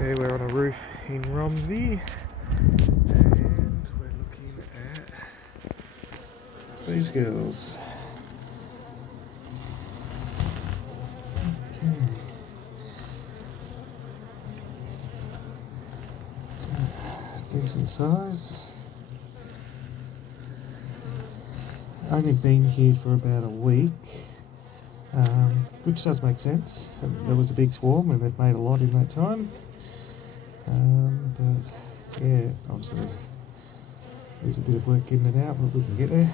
Okay, we're on a roof in Romsey and we're looking at these girls. Okay. It's a decent size. Only been here for about a week, which does make sense. There was a big swarm and they've made a lot in that time. But yeah, obviously there's a bit of work getting it out, but we can get there.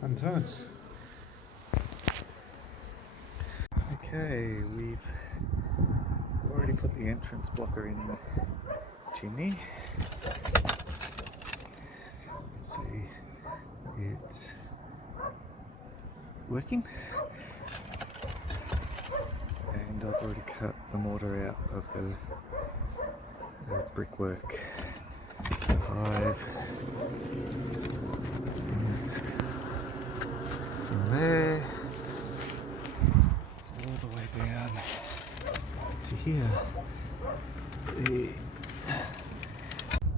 Fun times. Okay, we've already put the entrance blocker in the chimney. You can see it's working. And I've already cut the mortar out of the brickwork. The hive is from there all the way down to here.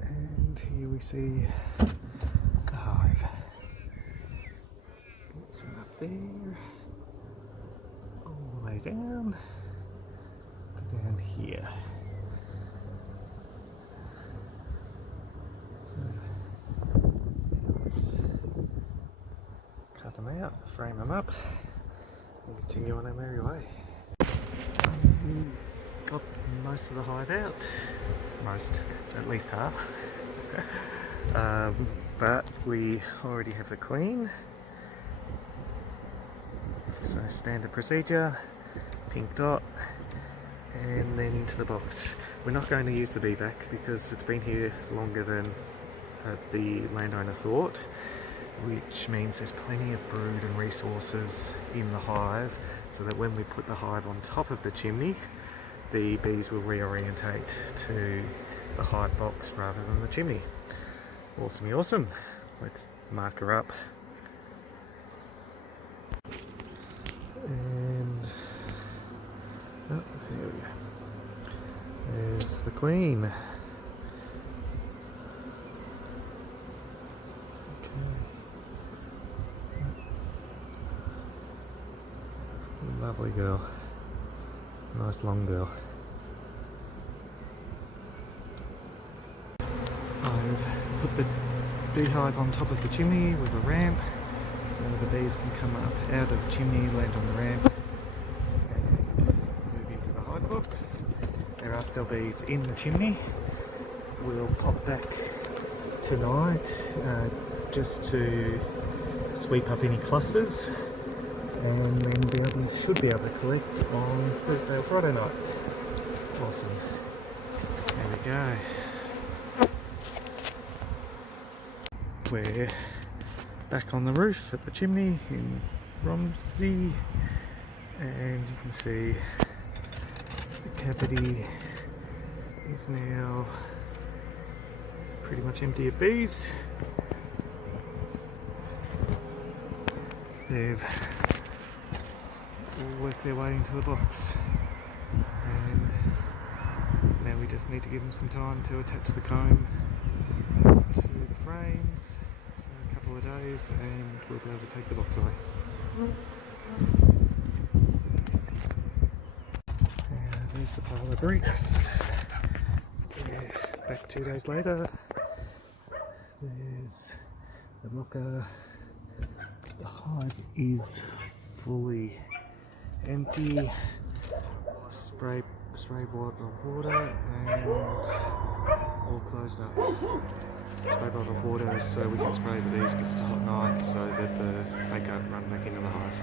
And here we see the hive. It's up there, all the way down here. Cut them out, frame them up, and continue on our merry way. Got most of the hive out, at least half. But we already have the queen. So standard procedure, pink dot, and then into the box. We're not going to use the bee vac because it's been here longer than the landowner thought, which means there's plenty of brood and resources in the hive, so that when we put the hive on top of the chimney, the bees will reorientate to the hive box rather than the chimney. Awesome. Let's mark her up. And oh, there we go. There's the queen. Okay. Lovely girl. Nice long girl. I've put the beehive on top of the chimney with a ramp, so the bees can come up out of the chimney, land on the ramp, and move into the hive box. There are still bees in the chimney. We'll pop back tonight just to sweep up any clusters, and then should be able to collect on Thursday or Friday night. Awesome. There we go. We're back on the roof at the chimney in Romsey, and you can see the cavity is now pretty much empty of bees. They've all worked their way into the box, and now we just need to give them some time to attach the comb to the frames. So a couple of days and we'll be able to take the box away. There's the pile of bricks. Yeah, back 2 days later. There's the locker. The hive is fully empty. Spray bottle of water and all closed up. Spray bottle of water so we can spray the bees because it's a hot night, so that they can't run back into the hive.